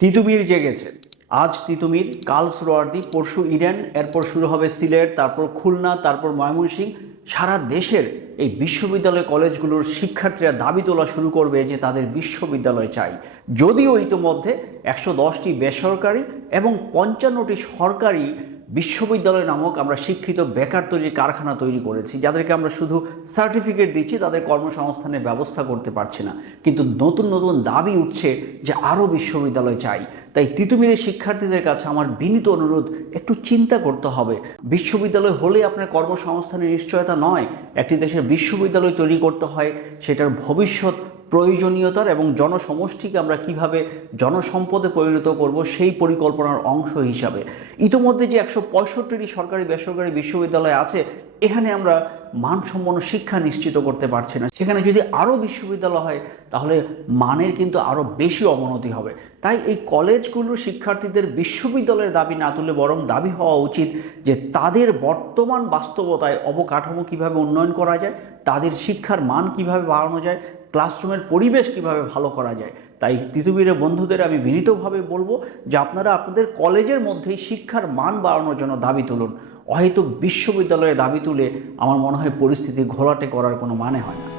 তিতুমির জেগেছে। আজ তিতুমির, কাল সোহরাওয়ার্দী, পরশু ইডেন, এরপর শুরু হবে সিলেট, তারপর খুলনা, তারপর ময়মনসিংহ। সারা দেশের এই বিশ্ববিদ্যালয় কলেজগুলোর শিক্ষার্থীরা দাবি তোলা শুরু করবে যে তাদের বিশ্ববিদ্যালয় চাই। যদিও ইতিমধ্যে 110টি বেসরকারি এবং 55টি সরকারি বিশ্ববিদ্যালয় নামক আমরা শিক্ষিত বেকার তৈরির কারখানা তৈরি করেছি, যাদেরকে আমরা শুধু সার্টিফিকেট দিচ্ছি, তাদের কর্মসংস্থানের ব্যবস্থা করতে পারছি না। কিন্তু নতুন নতুন দাবি উঠছে যে আরও বিশ্ববিদ্যালয় চাই। তাই তিতুমিরের শিক্ষার্থীদের কাছে আমার বিনীত অনুরোধ, একটু চিন্তা করতে হবে। বিশ্ববিদ্যালয় হলে আপনার কর্মসংস্থানের নিশ্চয়তা নয়। একটি দেশের বিশ্ববিদ্যালয় তৈরি করতে হয় সেটার ভবিষ্যৎ প্রয়োজনীয়তার এবং জনসমষ্টিকে আমরা কিভাবে জনসম্পদে পরিণত করব সেই পরিকল্পনার অংশ হিসাবে। ইতোমধ্যে যে 165টি সরকারি বেসরকারি বিশ্ববিদ্যালয় আছে, এখানে আমরা মানসম্পন্ন শিক্ষা নিশ্চিত করতে পারছি না। সেখানে যদি আরও বিশ্ববিদ্যালয় হয় তাহলে মানের কিন্তু আরও বেশি অবনতি হবে। তাই এই কলেজগুলোর শিক্ষার্থীদের বিশ্ববিদ্যালয়ের দাবি না তুলে বরং দাবি হওয়া উচিত যে তাদের বর্তমান বাস্তবতায় অবকাঠামো কিভাবে উন্নয়ন করা যায়, তাদের শিক্ষার মান কিভাবে বাড়ানো যায়, ক্লাসরুমের পরিবেশ কিভাবে ভালো করা যায়। তাই তিতুমিরের বন্ধুদের আমি বিনীতভাবে বলবো যে আপনারা আপনাদের কলেজের মধ্যেই শিক্ষার মান বাড়ানোর জন্য দাবি তুলুন। অহেতুক বিশ্ববিদ্যালয়ে দাবি তুলে আমার মনে হয় পরিস্থিতি ঘোলাটে করার কোনো মানে হয় না।